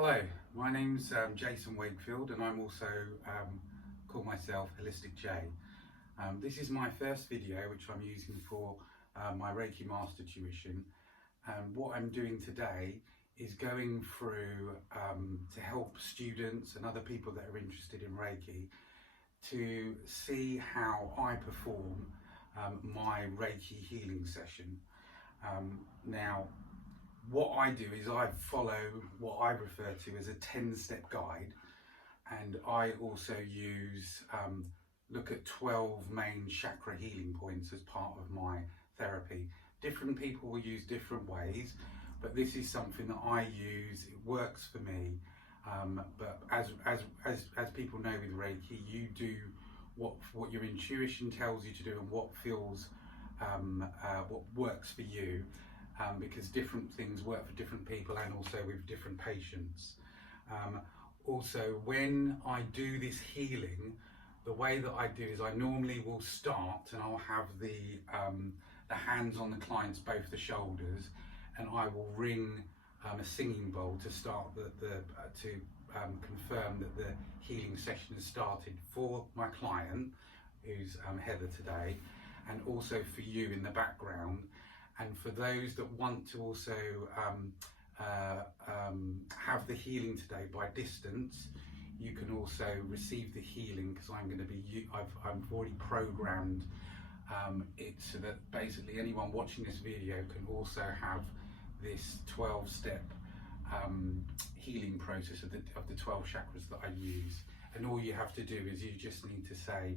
Hello, my name's Jason Wakefield, and I'm also call myself Holistic J. This is my first video which I'm using for my Reiki Master tuition, and what I'm doing today is going through to help students and other people that are interested in Reiki to see how I perform my Reiki healing session. Now, what I do is I follow what I refer to as a 10-step guide, and I also use look at 12 main chakra healing points as part of my therapy. Different people will use different ways, but this is something that I use. It works for me. But as people know with Reiki, you do what your intuition tells you to do and what feels what works for you. Because different things work for different people and also with different patients. Also, when I do this healing, the way that I do is I normally will start and I'll have the hands on the clients, both the shoulders, and I will ring a singing bowl to start confirm that the healing session has started for my client, who's Heather today, and also for you in the background. And for those that want to also have the healing today by distance, you can also receive the healing, because I'm going to be, I've already programmed it so that basically anyone watching this video can also have this 12-step healing process of the 12 chakras that I use. And all you have to do is you just need to say,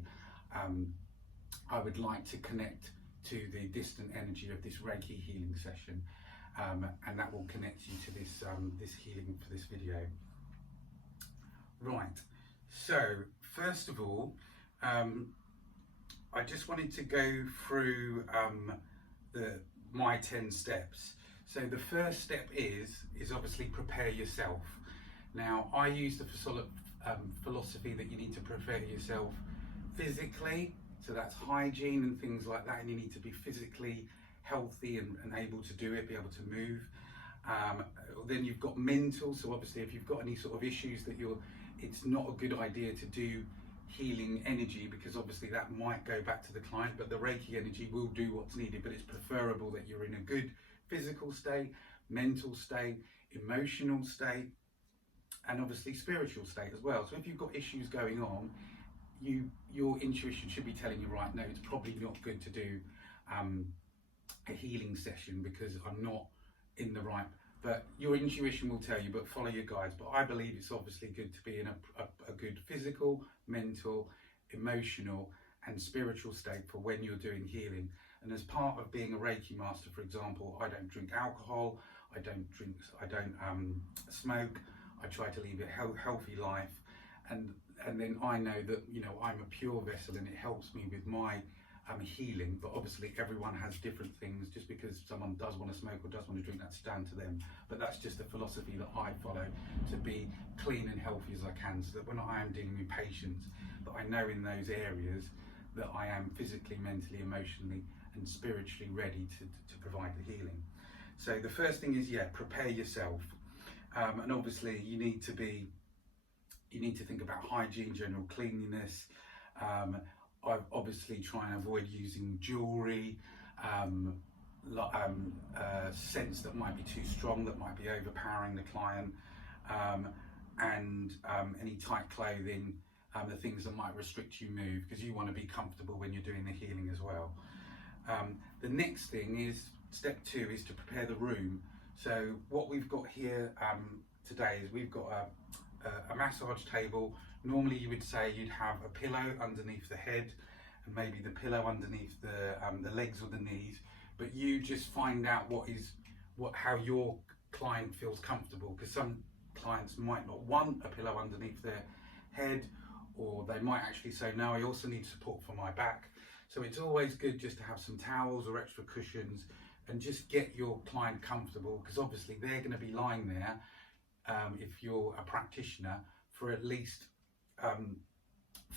I would like to connect to the distant energy of this Reiki healing session, and that will connect you to this this healing for this video. Right, so first of all, I just wanted to go through my 10 steps. So the first step is obviously prepare yourself. Now, I use the philosophy that you need to prepare yourself physically. So that's hygiene and things like that, and you need to be physically healthy and able to do it, be able to move. Then you've got mental, so obviously if you've got any sort of issues that it's not a good idea to do healing energy, because obviously that might go back to the client, but the Reiki energy will do what's needed. But it's preferable that you're in a good physical state, mental state, emotional state, and obviously spiritual state as well. So if you've got issues going on, your intuition should be telling you, right, no, it's probably not good to do a healing session because I'm not in the right, but your intuition will tell you, but follow your guides. But I believe it's obviously good to be in a good physical, mental, emotional and spiritual state for when you're doing healing. And as part of being a Reiki master, for example, I don't drink alcohol, I don't smoke, I try to lead a healthy life. And then I know that, you know, I'm a pure vessel and it helps me with my healing. But obviously everyone has different things. Just because someone does want to smoke or does want to drink, that's down to them. But that's just the philosophy that I follow, to be clean and healthy as I can, so that when I am dealing with patients, that I know in those areas that I am physically, mentally, emotionally and spiritually ready to provide the healing. So the first thing is, prepare yourself. And obviously you need to think about hygiene, general cleanliness. I obviously try and avoid using jewellery, scents that might be too strong, that might be overpowering the client, and any tight clothing, the things that might restrict you move, because you want to be comfortable when you're doing the healing as well. The next thing is, step 2 is to prepare the room. So what we've got here today is we've got a massage table. Normally you would say you'd have a pillow underneath the head and maybe the pillow underneath the legs or the knees, but you just find out how your client feels comfortable, because some clients might not want a pillow underneath their head, or they might actually say, no, I also need support for my back. So it's always good just to have some towels or extra cushions and just get your client comfortable, because obviously they're going to be lying there, if you're a practitioner, for at least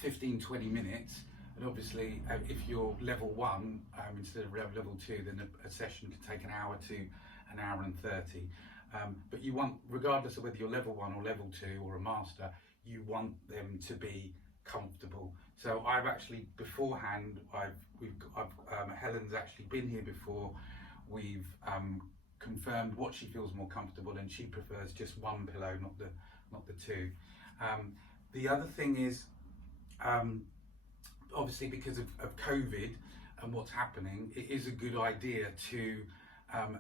15-20 minutes. And obviously if you're level 1 instead of level 2, then a session could take an hour to an hour and 30. But you want, regardless of whether you're level 1 or level 2 or a master, you want them to be comfortable. So I've actually beforehand, Helen's actually been here before. We've confirmed what she feels more comfortable, and she prefers just one pillow, not the two. The other thing is, obviously because of COVID and what's happening, it is a good idea to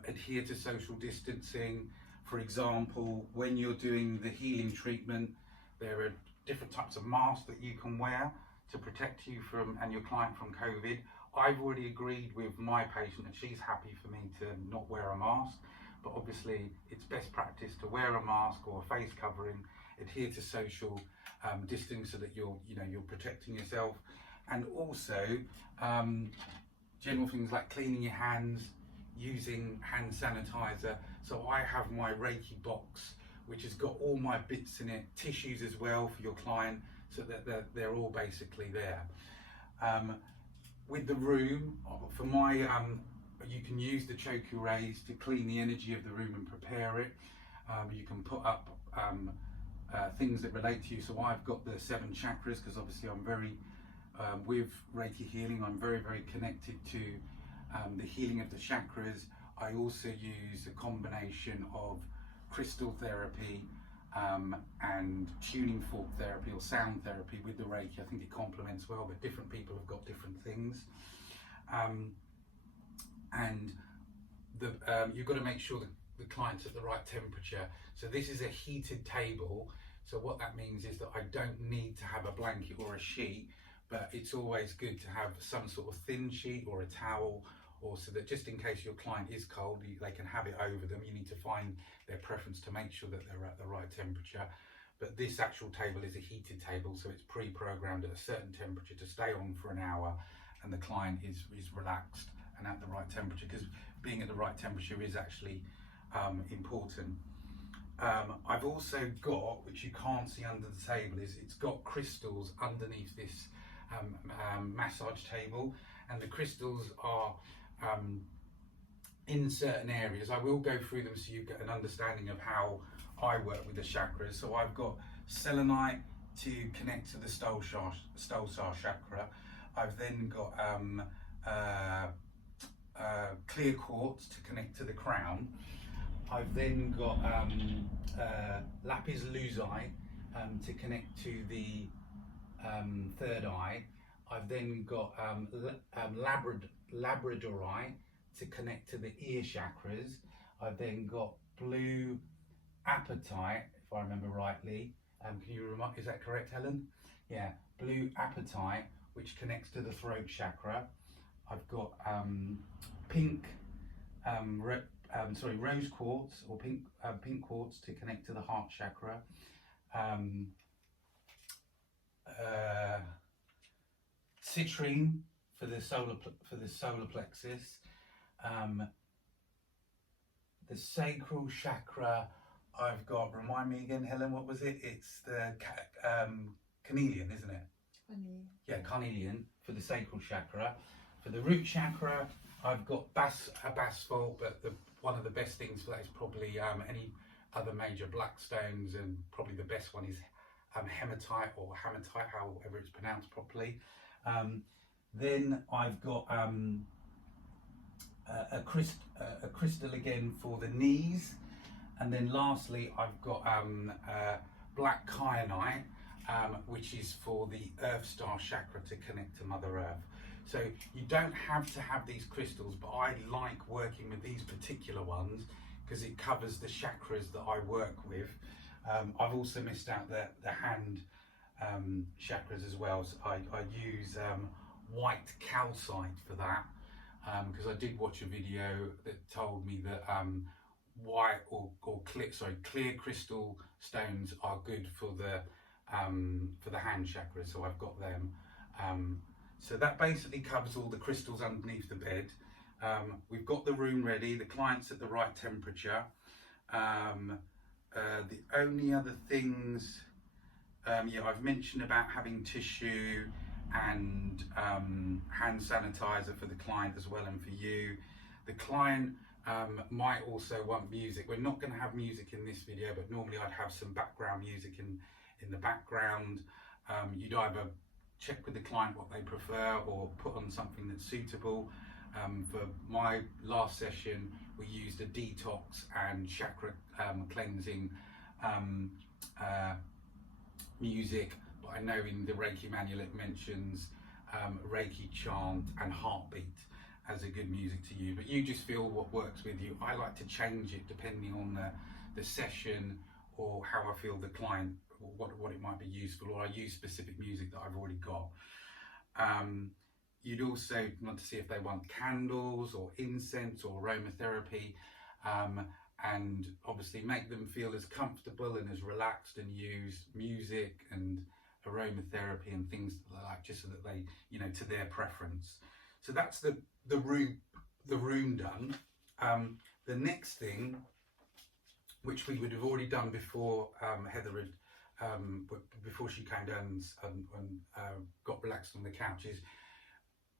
adhere to social distancing. For example, when you're doing the healing treatment, there are different types of masks that you can wear to protect you from and your client from COVID. I've already agreed with my patient that she's happy for me to not wear a mask, but obviously it's best practice to wear a mask or a face covering, adhere to social distance so that you're protecting yourself, and also general things like cleaning your hands, using hand sanitizer. So I have my Reiki box, which has got all my bits in it, tissues as well for your client, so that they're all basically there. With the room, for my, you can use the CHAKRAS to clean the energy of the room and prepare it. You can put up things that relate to you. So I've got the 7 chakras, because obviously I'm very, with Reiki healing, I'm very, very connected to the healing of the chakras. I also use a combination of crystal therapy and tuning fork therapy or sound therapy with the Reiki. I think it complements well, but different people have got different things. And you've got to make sure that the client's at the right temperature. So this is a heated table. So what that means is that I don't need to have a blanket or a sheet, but it's always good to have some sort of thin sheet or a towel, or so that just in case your client is cold, they can have it over them. You need to find their preference to make sure that they're at the right temperature. But this actual table is a heated table, so it's pre-programmed at a certain temperature to stay on for an hour, and the client is relaxed and at the right temperature, because being at the right temperature is actually important. I've also got, which you can't see under the table, it's got crystals underneath this massage table, and the crystals are in certain areas. I will go through them so you get an understanding of how I work with the chakras. So I've got selenite to connect to the stolsar chakra. I've then got clear quartz to connect to the crown. I've then got lapis lazuli to connect to the third eye. I've then got labradorite to connect to the ear chakras. I've then got blue apatite, if I remember rightly. Can you remind? Is that correct, Helen? Yeah, blue apatite, which connects to the throat chakra. I've got pink, rose quartz or pink quartz to connect to the heart chakra. Citrine for the solar plexus. The sacral chakra, I've got, remind me again, Helen, what was it? It's the carnelian, isn't it? Carnelian. Yeah, carnelian for the sacral chakra. For the root chakra, I've got basalt, but one of the best things for that is probably any other major black stones, and probably the best one is hematite or hamatite, however it's pronounced properly. Then I've got a crystal again for the knees, and then lastly I've got black kyanite, which is for the Earth Star chakra to connect to Mother Earth. So you don't have to have these crystals, but I like working with these particular ones because it covers the chakras that I work with. I've also missed out the hand chakras as well. So I use white calcite for that, because I did watch a video that told me that white or clear crystal stones are good for the hand chakra, so I've got them. So that basically covers all the crystals underneath the bed. We've got the room ready, the client's at the right temperature. The only other things, I've mentioned about having tissue and hand sanitizer for the client as well, and for you. The client might also want music. We're not going to have music in this video, but normally I'd have some background music in the background. You'd either check with the client what they prefer or put on something that's suitable. For my last session, we used a detox and chakra cleansing music, but I know in the Reiki manual it mentions Reiki chant and heartbeat as a good music to use, but you just feel what works with you. I like to change it depending on the session or how I feel the client, or what it might be useful, or I use specific music that I've already got. You'd also want to see if they want candles or incense or aromatherapy, and obviously make them feel as comfortable and as relaxed, and use music and aromatherapy and things like, just so that they, you know, to their preference. So that's the room done. The next thing, which we would have already done before Heather had, before she came down and got relaxed on the couch, is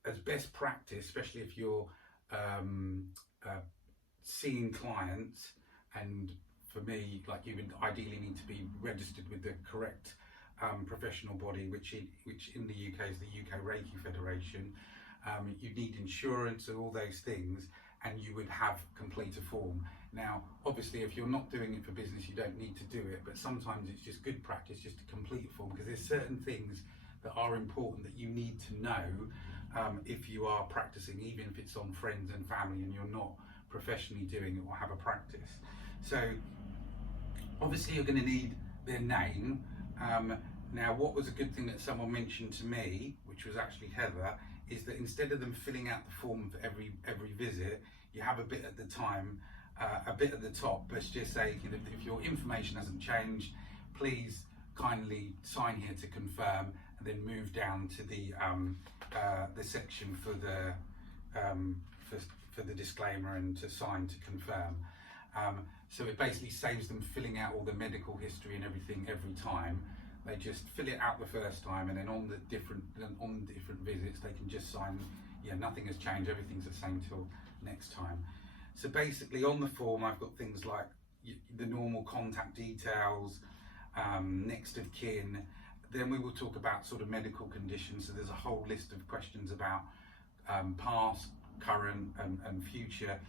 as best practice, especially if you're seeing clients, and for me, like, you would ideally need to be registered with the correct professional body, which in the UK is the UK REIKI Federation. You need insurance and all those things, and you would have complete a form. Now, obviously, if you're not doing it for business, you don't need to do it, but sometimes it's just good practice just to complete a form, because there's certain things that are important that you need to know if you are practicing, even if it's on friends and family and you're not professionally doing it or have a practice. So obviously you're going to need their name. Now, what was a good thing that someone mentioned to me, which was actually Heather, is that instead of them filling out the form for every visit, you have a bit at the time, a bit at the top, but just say, you know, if your information hasn't changed, please kindly sign here to confirm, and then move down to the section for the disclaimer and to sign to confirm. So it basically saves them filling out all the medical history and everything every time. They just fill it out the first time, and then on different visits they can just sign, yeah, nothing has changed, everything's the same till next time. So basically on the form I've got things like the normal contact details, next of kin. Then we will talk about sort of medical conditions. So there's a whole list of questions about past, current and future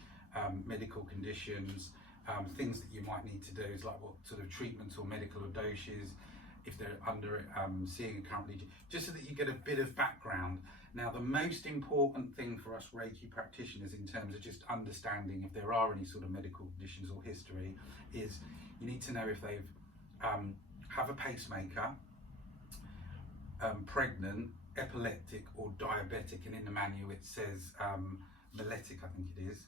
medical conditions, things that you might need to do, is like what sort of treatments or medical doses, if they're under seeing it currently, just so that you get a bit of background. Now, the most important thing for us Reiki practitioners, in terms of just understanding if there are any sort of medical conditions or history, is you need to know if they've have a pacemaker, pregnant, epileptic or diabetic, and in the manual it says mellitic, I think it is.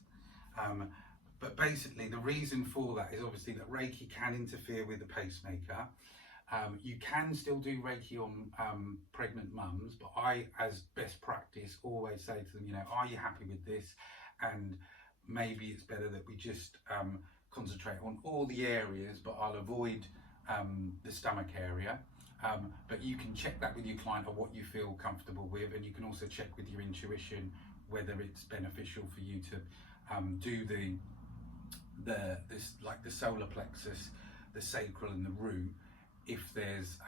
But basically the reason for that is obviously that Reiki can interfere with the pacemaker. You can still do Reiki on pregnant mums, but I, as best practice, always say to them, you know, are you happy with this? And maybe it's better that we just concentrate on all the areas, but I'll avoid the stomach area. But you can check that with your client on what you feel comfortable with, and you can also check with your intuition whether it's beneficial for you to do the solar plexus, the sacral and the root, if there's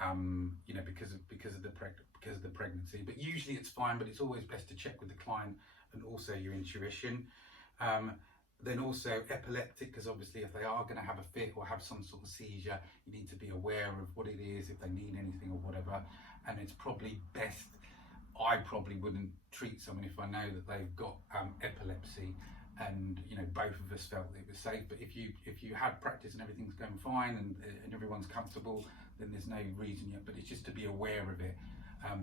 you know, because of the pregnancy. But usually it's fine, but it's always best to check with the client and also your intuition. Then also epileptic, because obviously if they are going to have a fit or have some sort of seizure, you need to be aware of what it is, if they need anything or whatever. And it's probably best, I probably wouldn't treat someone if I know that they've got epilepsy, and you know, both of us felt that it was safe. But if you had practice and everything's going fine and everyone's comfortable, then there's no reason yet. But it's just to be aware of it,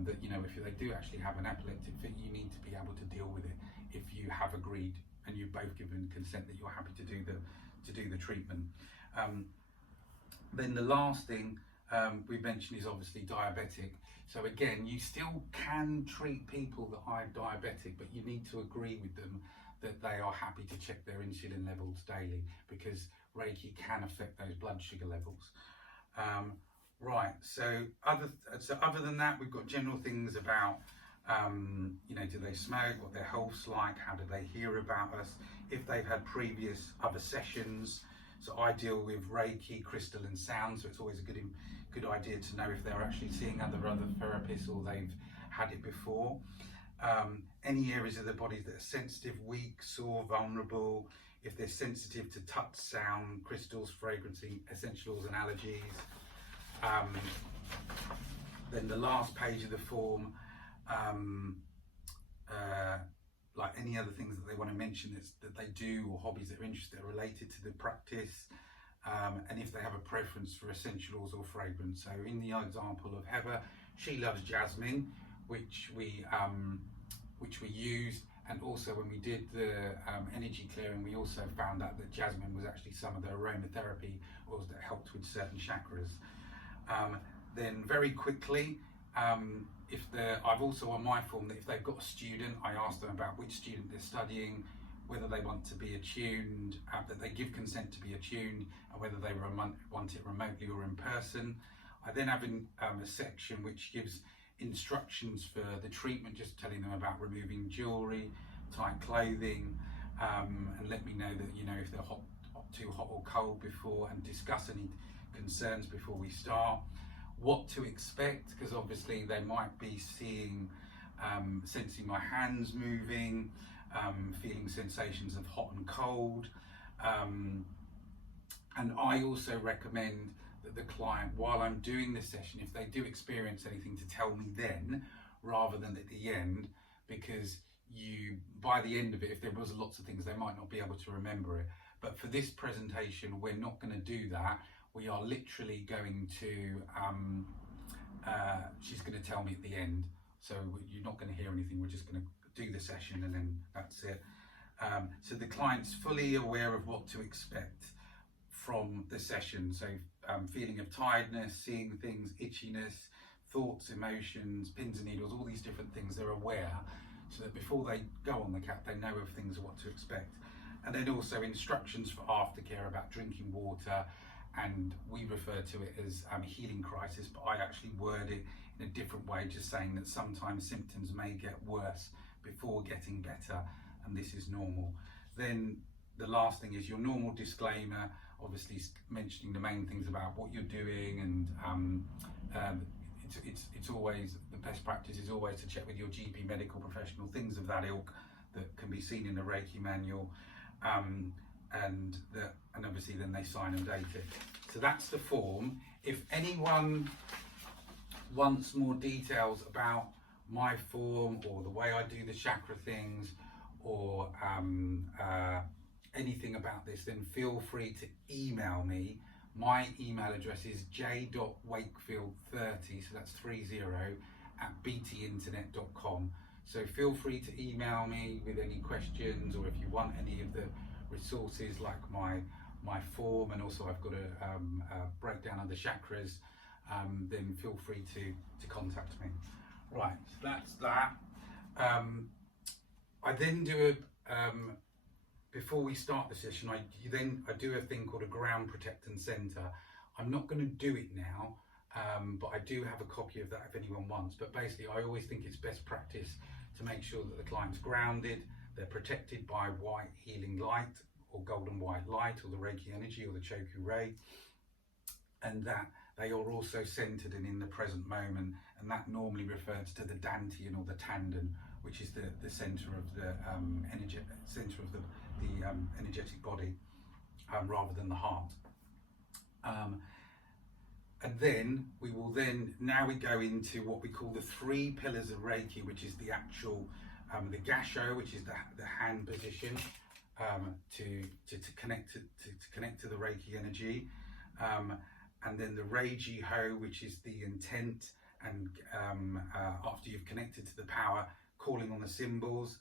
that, you know, if they do actually have an epileptic fit, you need to be able to deal with it if you have agreed and you've both given consent that you're happy to do the treatment. Then the last thing we mentioned is obviously diabetic. So again, you still can treat people that are diabetic, but you need to agree with them that they are happy to check their insulin levels daily, because Reiki can affect those blood sugar levels. Right, so other than that, we've got general things about You know, do they smoke? What their health's like? How do they hear about us? If they've had previous other sessions. So I deal with Reiki, crystal and sound, so it's always a good idea to know if they're actually seeing other therapists or they've had it before. Any areas of the body that are sensitive, weak, sore, vulnerable, if they're sensitive to touch, sound, crystals, fragrancing, essential oils and allergies. Then the last page of the form, like any other things that they want to mention that they do, or hobbies that are interested, are related to the practice, and if they have a preference for essential oils or fragrance. So in the example of Heather, she loves jasmine, which we used, and also when we did the energy clearing, we also found out that jasmine was actually some of the aromatherapy oils that helped with certain chakras. Then very quickly, I've also on my form that if they've got a student, I ask them about which student they're studying, whether they want to be attuned, that they give consent to be attuned, and whether they want it remotely or in person. I then have a section which gives instructions for the treatment, just telling them about removing jewellery, tight clothing, and let me know that, you know, if they're too hot or cold before, and discuss any concerns before we start. What to expect, because obviously they might be seeing, sensing my hands moving, feeling sensations of hot and cold. And I also recommend that the client, while I'm doing this session, if they do experience anything, to tell me then rather than at the end, because by the end of it, if there was lots of things, they might not be able to remember it. But for this presentation, we're not going to do that. We are literally going to, she's going to tell me at the end. So you're not going to hear anything. We're just going to do the session and then that's it. So the client's fully aware of what to expect from the session. So feeling of tiredness, seeing things, itchiness, thoughts, emotions, pins and needles, all these different things, they're aware, so that before they go on the cat, they know of things, what to expect. And then also instructions for aftercare about drinking water, and we refer to it as healing crisis, but I actually word it in a different way, just saying that sometimes symptoms may get worse before getting better, and this is normal. Then the last thing is your normal disclaimer, obviously mentioning the main things about what you're doing, and it's always, the best practice is always to check with your GP, medical professional, things of that ilk that can be seen in the Reiki manual, and obviously then they sign and date it. So that's the form. If anyone wants more details about my form or the way I do the chakra things, or anything about this, then feel free to email me. My email address is j.wakefield30, so that's 30 @btinternet.com. So feel free to email me with any questions, or if you want any of the resources like my form, and also I've got a breakdown of the chakras, then feel free to contact me. Right, so that's that. I then do before we start the session, I do a thing called a ground protectant center. I'm not going to do it now, but I do have a copy of that if anyone wants. But basically, I always think it's best practice to make sure that the client's grounded, they're protected by white healing light, or golden white light, or the Reiki energy, or the Choku Ray, and that they are also centered and in the present moment, and that normally refers to the dantian or the tandon, which is the center of the energetic body, rather than the heart. And then we will now we go into what we call the 3 pillars of Reiki, which is the actual the Gassho, which is the hand position, to connect to the Reiki energy, and then the REIJI HO, which is the intent, and after you've connected to the power, calling on the symbols,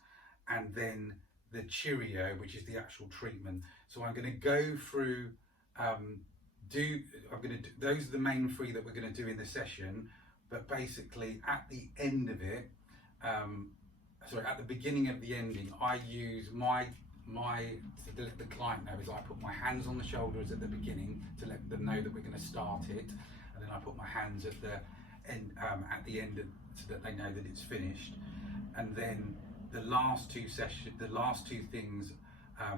and then the CHIRYO, which is the actual treatment. So I'm going to go through, those are the main 3 that we're going to do in the session, but basically at the end of it, at the beginning of the ending, I use to let the client know, is I put my hands on the shoulders at the beginning to let them know that we're going to start it, and then I put my hands at the end, so that they know that it's finished. and then the last two things,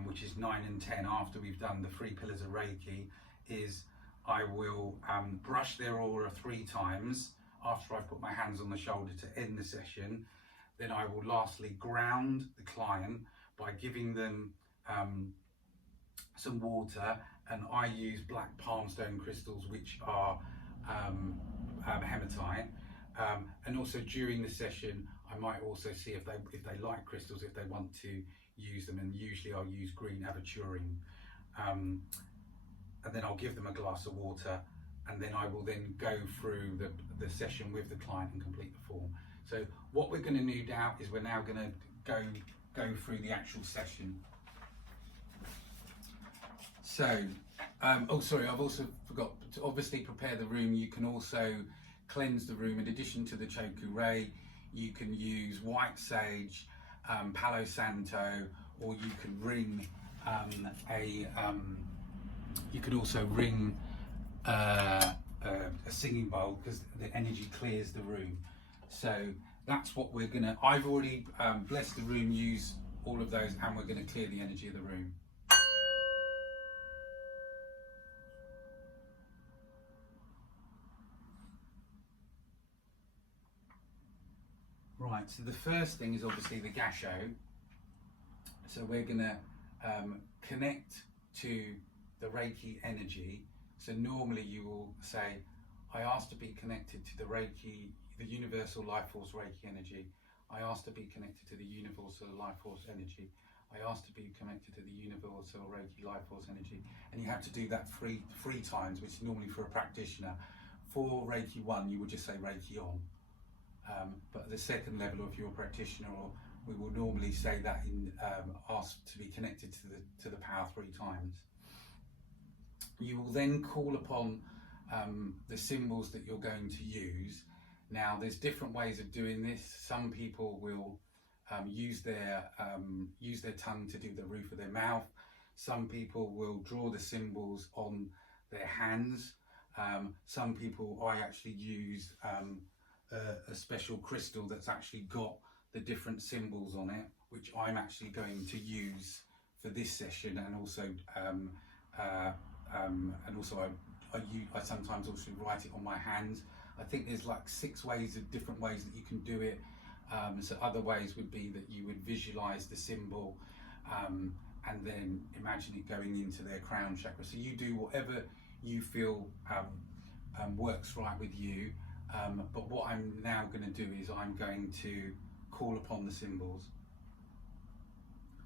which is 9 and 10, after we've done the 3 pillars of Reiki, is I will brush their aura 3 times after I've put my hands on the shoulder to end the session. Then I will lastly ground the client by giving them some water, and I use black palmstone crystals, which are hematite. And also during the session, I might also see if they like crystals, if they want to use them, and usually I'll use green aventurine. And then I'll give them a glass of water, and then I will then go through the session with the client and complete the form. So what we're going to do now is we're now going to go through the actual session. So, oh sorry, I've also forgot to obviously prepare the room. You can also cleanse the room. In addition to the CHAKRAS, you can use white sage, Palo Santo, or you could ring you could also ring a singing bowl, because the energy clears the room. So that's what we're gonna, I've already blessed the room, use all of those, and we're gonna clear the energy of the room. Right, so the first thing is obviously the Gassho. So we're gonna connect to the Reiki energy. So normally you will say, I ask to be connected to the Reiki, the universal life force Reiki energy. I ask to be connected to the universal life force energy. I ask to be connected to the universal Reiki life force energy. And you have to do that three times, which is normally for a practitioner. For Reiki 1, you would just say Reiki on. But at the second level of your practitioner, we will normally say that in ask to be connected to the power 3 times. You will then call upon the symbols that you're going to use. Now, there's different ways of doing this. Some people will use their tongue to do the roof of their mouth. Some people will draw the symbols on their hands. Some people, I actually use a special crystal that's actually got the different symbols on it, which I'm actually going to use for this session, and also I sometimes also write it on my hands. I think there's like 6 different ways that you can do it. So other ways would be that you would visualize the symbol and then imagine it going into their crown chakra. So you do whatever you feel works right with you. But what I'm now going to do is I'm going to call upon the symbols.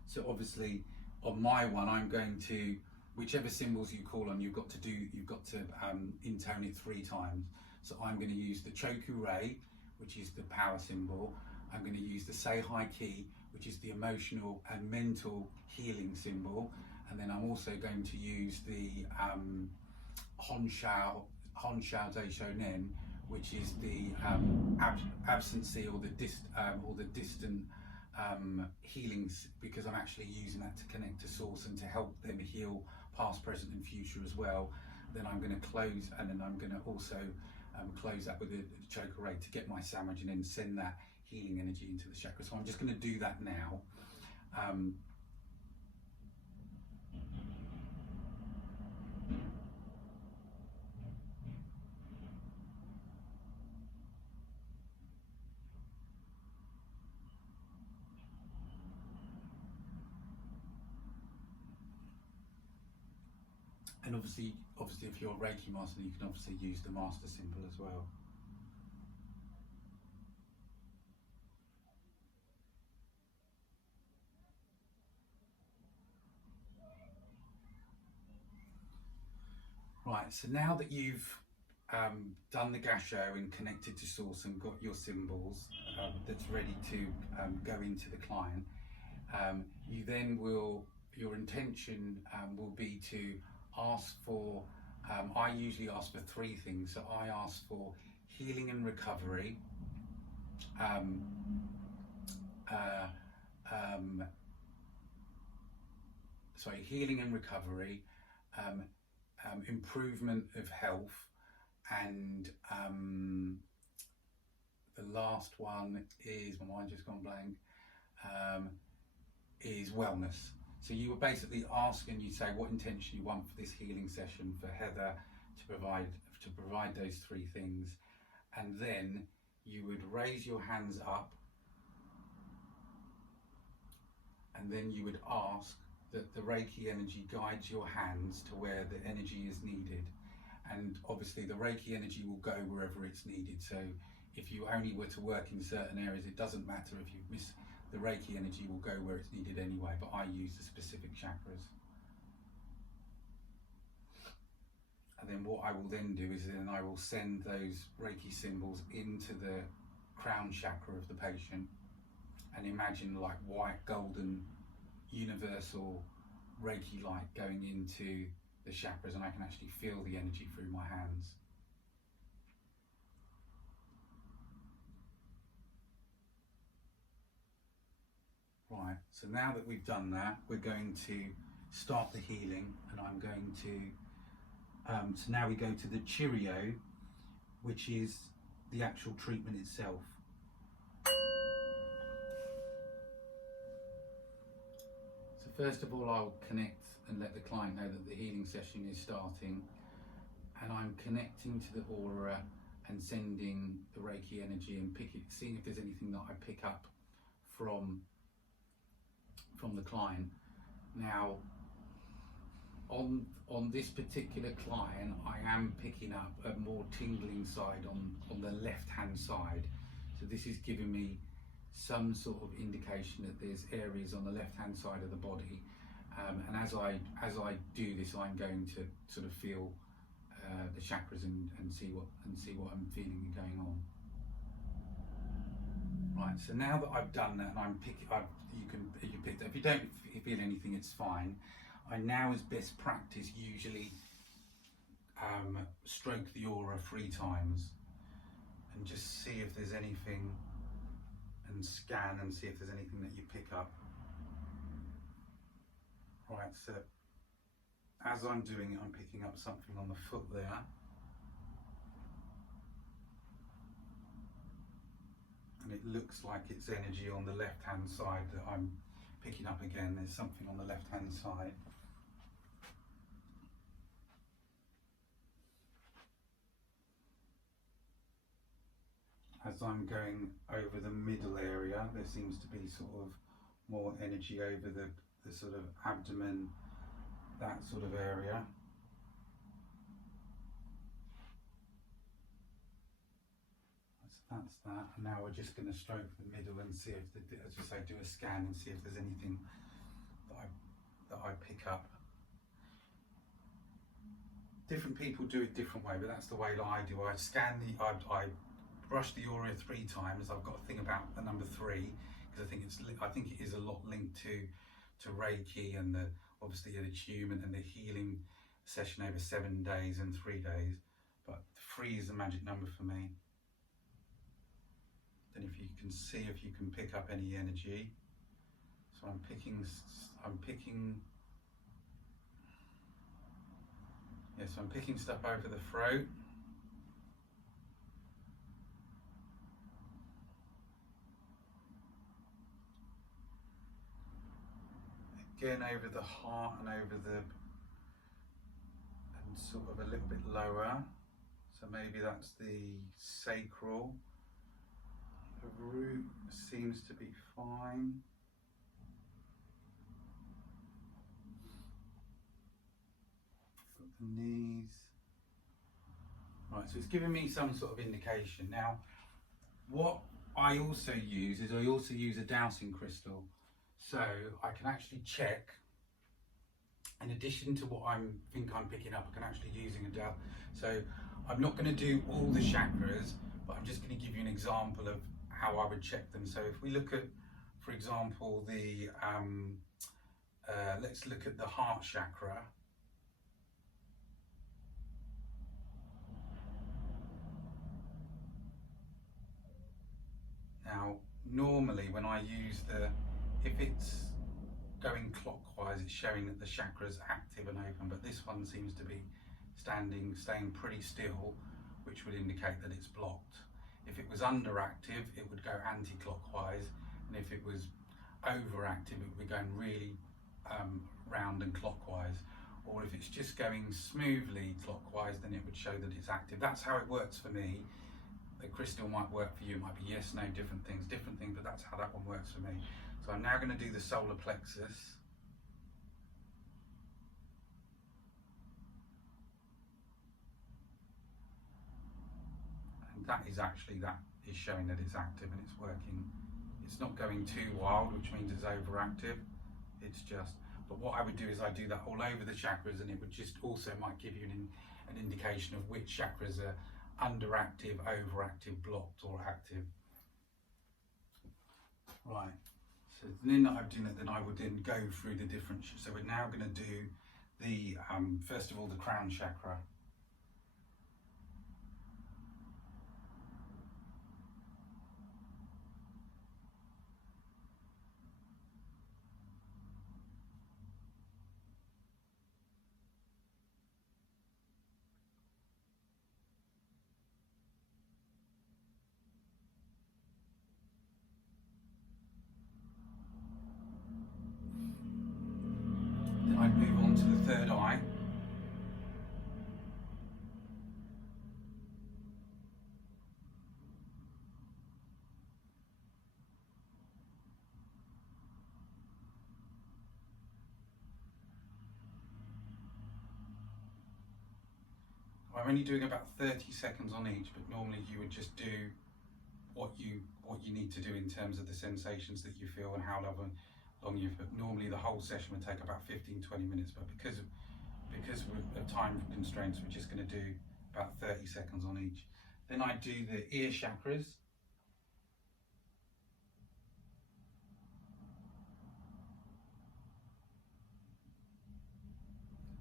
So obviously on my one, I'm going to, whichever symbols you call on, you've got to intone it 3 times. So I'm going to use the CHAKRAS, which is the power symbol. I'm going to use the REIKI, which is the emotional and mental healing symbol. And then I'm also going to use the Honshao Deishonen, which is the absentee or the distant healings, because I'm actually using that to connect to source and to help them heal past, present and future as well. Then I'm going to close, and then I'm going to also close that with the CHAKRAS to get my sandwich and then send that healing energy into the chakra. So I'm just going to do that now. And obviously if you're a Reiki master, you can obviously use the master symbol as well. Right, so now that you've done the Gassho and connected to source and got your symbols that's ready to go into the client, you then your intention will be to ask for, I usually ask for 3 things. So I ask for healing and recovery, healing and recovery, improvement of health, and the last one is, my mind just gone blank, is wellness. So you would basically ask and you say what intention you want for this healing session for Heather to provide those three things, and then you would raise your hands up, and then you would ask that the Reiki energy guides your hands to where the energy is needed. And obviously the Reiki energy will go wherever it's needed. So if you only were to work in certain areas, it doesn't matter if you miss, the Reiki energy will go where it's needed anyway, but I use the specific chakras. And then what I will then do is then I will send those Reiki symbols into the crown chakra of the patient, and imagine like white, golden, universal Reiki light going into the chakras, and I can actually feel the energy through my hands. Right, so now that we've done that, we're going to start the healing, and I'm going to, so now we go to the CHIRYO, which is the actual treatment itself. So first of all, I'll connect and let the client know that the healing session is starting, and I'm connecting to the aura and sending the Reiki energy and seeing if there's anything that I pick up from the client. Now, on this particular client, I am picking up a more tingling side on the left hand side. So this is giving me some sort of indication that there's areas on the left hand side of the body, and as I do this, I'm going to sort of feel the chakras and see what I'm feeling and going on. Right, so now that I've done that, and I'm picking up, you picked up. If you don't feel anything, it's fine. I now, as best practice, usually stroke the aura 3 times and just see if there's anything, and scan and see if there's anything that you pick up. Right, so as I'm doing it, I'm picking up something on the foot there. And it looks like it's energy on the left hand side that I'm picking up again. There's something on the left hand side. As I'm going over the middle area, there seems to be sort of more energy over the sort of abdomen, that sort of area. So that's that. And now we're just going to stroke the middle and see if, as you say, do a scan and see if there's anything that I pick up. Different people do it different way, but that's the way that I do. I scan I brush the aura 3 times. I've got a thing about the number 3 because I think it is a lot linked to Reiki and obviously the attunement and the healing session over 7 days and 3 days. But 3 is the magic number for me. Then if you can see if you can pick up any energy. So I'm picking. Yes, I'm picking stuff over the throat. Again over the heart and over and sort of a little bit lower. So maybe that's the sacral. The root seems to be fine. Got the knees. Right, so it's giving me some sort of indication. Now, what I also use is a dowsing crystal. So I can actually check, in addition to what I think I'm picking up, I can actually using a dowsing. So I'm not going to do all the chakras, but I'm just going to give you an example of how I would check them. So if we look at, for example, let's look at the heart chakra. Now, normally when I use if it's going clockwise, it's showing that the chakra's active and open, but this one seems to be staying pretty still, which would indicate that it's blocked. If it was underactive, it would go anti-clockwise, and if it was overactive, it would be going really round and clockwise. Or if it's just going smoothly clockwise, then it would show that it's active. That's how it works for me. The crystal might work for you, it might be yes, no, different things, but that's how that one works for me. So I'm now going to do the solar plexus. And that is showing that it's active and it's working. It's not going too wild, which means it's overactive. It's just, but what I would do is I do that all over the chakras, and it would just also might give you an indication of which chakras are underactive, overactive, blocked, or active. Right. So then that I've done it, then I would then go through the different. So we're now going to do the first of all the crown chakra. Then I'd move on to the third eye. I'm only doing about 30 seconds on each, but normally you would just do what you need to do in terms of the sensations that you feel and how long you've, but normally the whole session would take about 15-20 minutes, but because of time constraints, we're just going to do about 30 seconds on each. Then I do the ear chakras.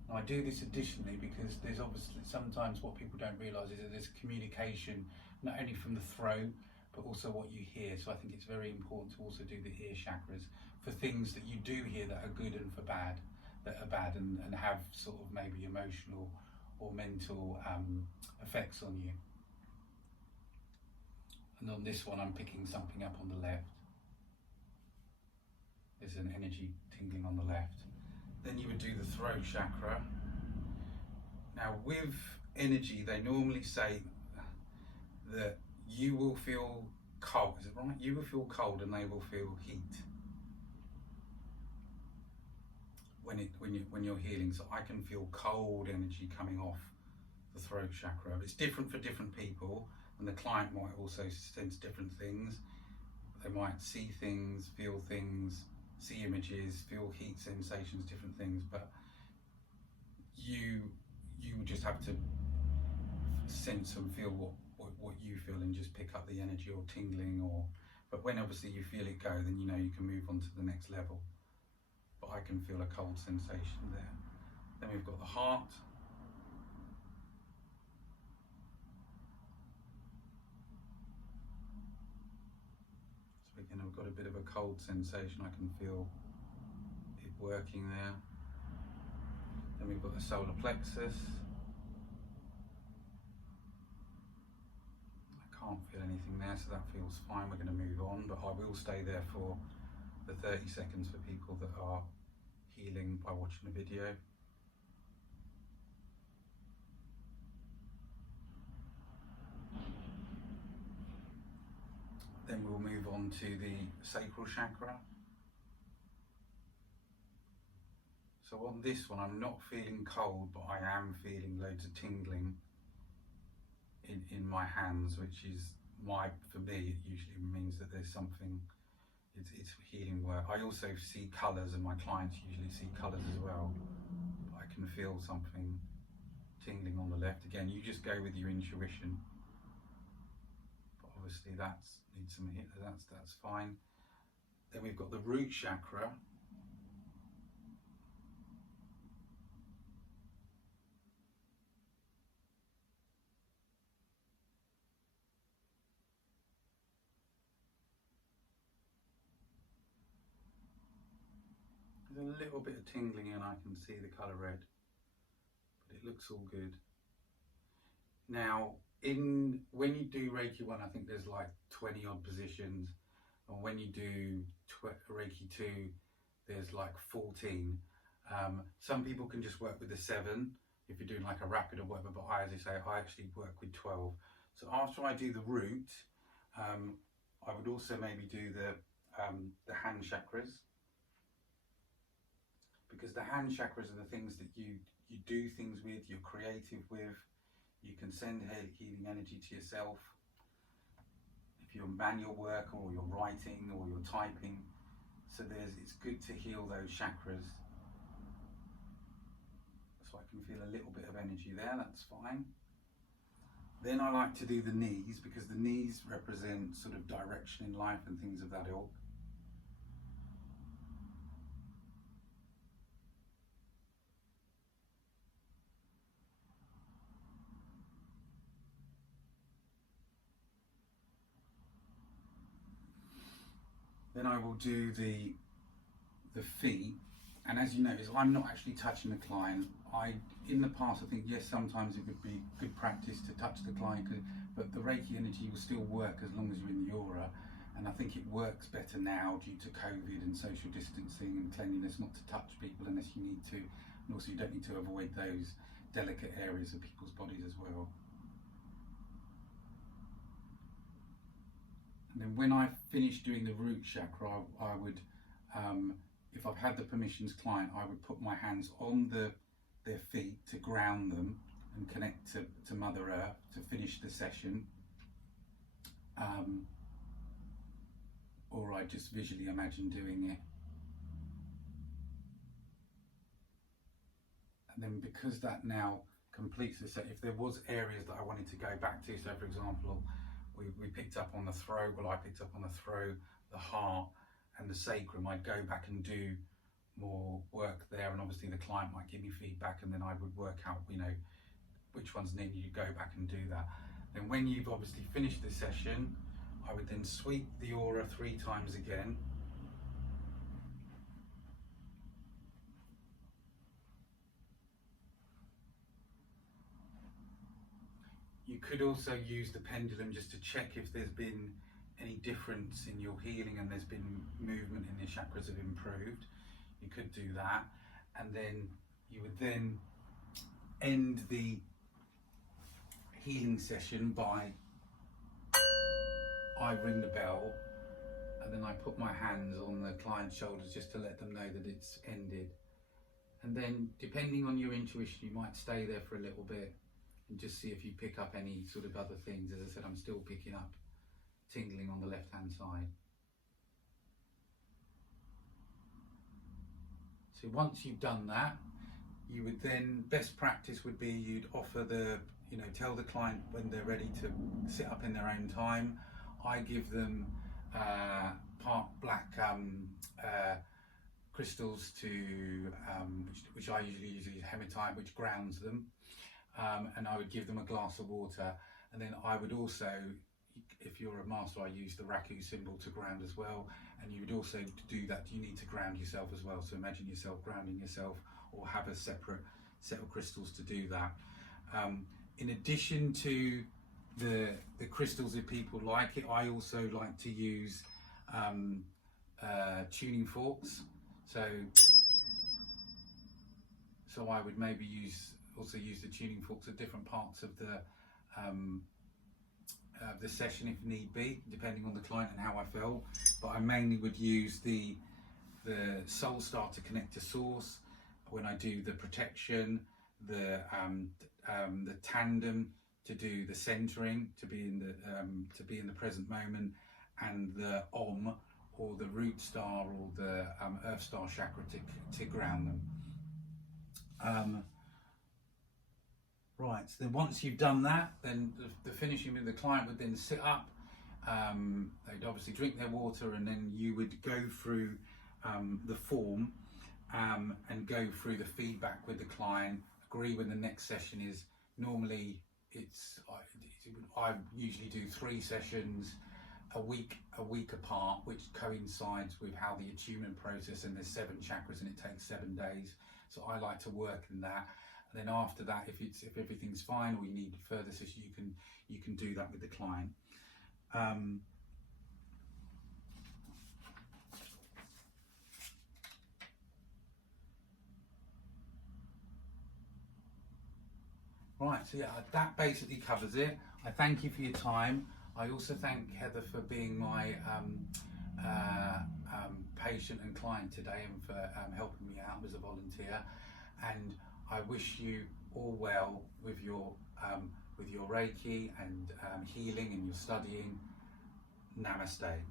Now I do this additionally because there's obviously sometimes what people don't realise is that there's communication not only from the throat but also what you hear. So I think it's very important to also do the ear chakras for things that you do hear that are good and for bad, that are bad and have sort of maybe emotional or mental effects on you. And on this one I'm picking something up on the left. There's an energy tingling on the left. Then you would do the throat chakra. Now with energy, they normally say that you will feel cold, is it right? You will feel cold and they will feel heat when you're healing. So I can feel cold energy coming off the throat chakra. It's different for different people, and the client might also sense different things. They might see things, feel things, see images, feel heat sensations, different things, but you just have to sense and feel what you feel and just pick up the energy or tingling, but when obviously you feel it go, then you know you can move on to the next level. But I can feel a cold sensation there. Then we've got the heart. So again, I've got a bit of a cold sensation. I can feel it working there. Then we've got the solar plexus. I can't feel anything there, so that feels fine. We're going to move on, but I will stay there for the 30 seconds for people that are healing by watching the video. Then we'll move on to the sacral chakra. So on this one, I'm not feeling cold, but I am feeling loads of tingling in my hands, which is for me, it usually means that there's something, it's healing work. I also see colours, and my clients usually see colours as well. I can feel something tingling on the left. Again, you just go with your intuition. But obviously that needs some hit, that's fine. Then we've got the root chakra. There's a little bit of tingling and I can see the colour red, but it looks all good. Now, when you do Reiki 1, I think there's like 20 odd positions, and when you do Reiki 2, there's like 14. Some people can just work with the 7 if you're doing like a rapid or whatever, but I, as I say, I actually work with 12. So after I do the root, I would also maybe do the hand chakras, because the hand chakras are the things that you do things with, you're creative with, you can send healing energy to yourself. If you're manual work or you're writing or you're typing, so it's good to heal those chakras. So I can feel a little bit of energy there, that's fine. Then I like to do the knees, because the knees represent sort of direction in life and things of that ilk. Then I will do the feet, and as you notice, I'm not actually touching the client. In the past, I think, yes, sometimes it would be good practice to touch the client, but the Reiki energy will still work as long as you're in the aura, and I think it works better now due to COVID and social distancing and cleanliness, not to touch people unless you need to, and also you don't need to avoid those delicate areas of people's bodies as well. And then when I finish doing the root chakra, I would, if I've had the permissions client, I would put my hands on their feet to ground them and connect to Mother Earth to finish the session. Or I just visually imagine doing it. And then because that now completes the set, if there was areas that I wanted to go back to, so for example, we picked up on the throat, well I picked up on the throat, the heart and the sacrum, I'd go back and do more work there, and obviously the client might give me feedback, and then I would work out, which ones needed, you go back and do that. Then when you've obviously finished the session, I would then sweep the aura 3 times again. You could also use the pendulum just to check if there's been any difference in your healing and there's been movement in the chakras have improved. You could do that, and then you would then end the healing session by, I ring the bell, and then I put my hands on the client's shoulders just to let them know that it's ended. And then depending on your intuition, you might stay there for a little bit and just see if you pick up any sort of other things. As I said, I'm still picking up tingling on the left hand side. So once you've done that, you would then, best practice would be you'd offer tell the client when they're ready to sit up in their own time. I give them part black crystals which I usually use hematite, which grounds them, and I would give them a glass of water, and then I would also, if you're a master, I use the Raku symbol to ground as well, and you would also do that, you need to ground yourself as well, so imagine yourself grounding yourself, or have a separate set of crystals to do that. In addition to the crystals, if people like it, I also like to use tuning forks, so I would maybe also use the tuning forks at different parts of the session if need be, depending on the client and how I felt. But I mainly would use the soul star to connect to source when I do the protection, the tandem to do the centering, to be in the present moment, and the Om, or the root star, or the earth star chakra to ground them. Right, so then once you've done that, then the finishing with the client would then sit up, they'd obviously drink their water, and then you would go through the form and go through the feedback with the client, agree when the next session is. Normally I usually do 3 sessions a week apart, which coincides with how the attunement process, and there's 7 chakras and it takes 7 days, so I like to work in that. And then after that, if everything's fine or you need further session, you can do that with the client. Right, so yeah, that basically covers it. I thank you for your time. I also thank Heather for being my patient and client today, and for helping me out as a volunteer. And I wish you all well with your Reiki and healing and your studying. Namaste.